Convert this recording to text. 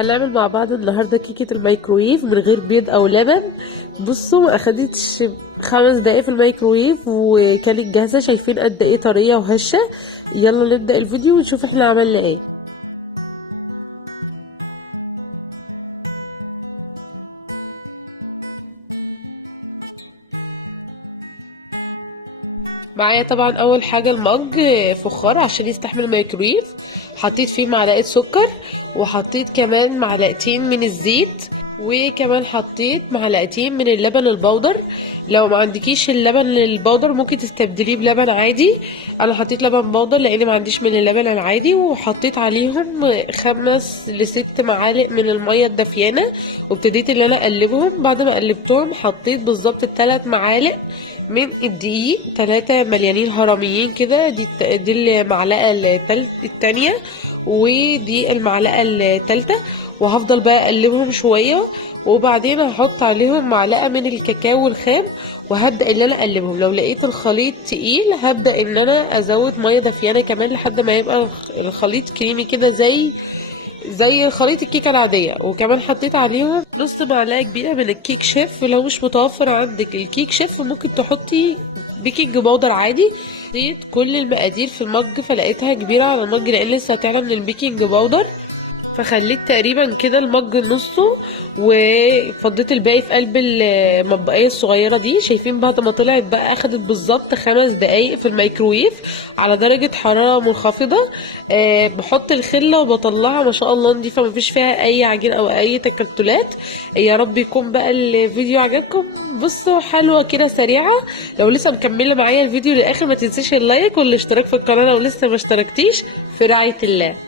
هنعمل مع بعض النهارده كيكه الميكرويف من غير بيض او لبن. بصوا ما اخدتش 5 دقايق في الميكرويف وكانت جاهزه. شايفين قد ايه طريه وهشه؟ يلا نبدا الفيديو ونشوف احنا عملنا ايه. معايا طبعا اول حاجه المج فخار عشان يستحمل الميكرويف. حطيت فيه معلقه سكر وحطيت كمان معلقتين من الزيت وكمان حطيت معلقتين من اللبن البودر. لو ما عندكيش اللبن البودر ممكن تستبدليه بلبن عادي. انا حطيت لبن بودر لان ما عنديش من اللبن العادي. وحطيت عليهم 5 ل6 معالق من الميه الدافيانه وابتديت ان انا اقلبهم. بعد ما قلبتهم حطيت بالظبط 3 معالق من الدقيق، 3 مليانين هرميين كده. دي المعلقة التانية ودي المعلقة التالتة. وهفضل بقى اقلبهم شوية وبعدين هحط عليهم معلقة من الكاكاو الخام وهبدأ ان انا اقلبهم. لو لقيت الخليط تقيل هبدأ ان انا ازود مية دافيانة كمان لحد ما يبقى الخليط كريمي كده زي خليط الكيكه العاديه. وكمان حطيت عليهم نص معلقه كبيره من الكيك شيف. ولو مش متوفر عندك الكيك شيف ممكن تحطي بيكنج باودر عادي. حطيت كل المقادير في المج فلقيتها كبيره على المج لان لسه هتعلى من البيكنج باودر، فخليت تقريبا كده المج نصه وفضيت الباقي في قلب المطبقية الصغيرة دي. شايفين بعد ما طلعت بقى اخدت بالظبط 5 دقايق في الميكرويف على درجة حرارة منخفضة. بحط الخلة وبطلعها ما شاء الله نضيفة مفيش فيها اي عجين او اي تكتلات. يا رب يكون بقى الفيديو عجبكم. بصوا حلوة كده سريعة. لو لسه مكملة معايا الفيديو للاخر ما تنسيش اللايك والاشتراك في القناة لو لسه ما اشتركتيش. في رعاية الله.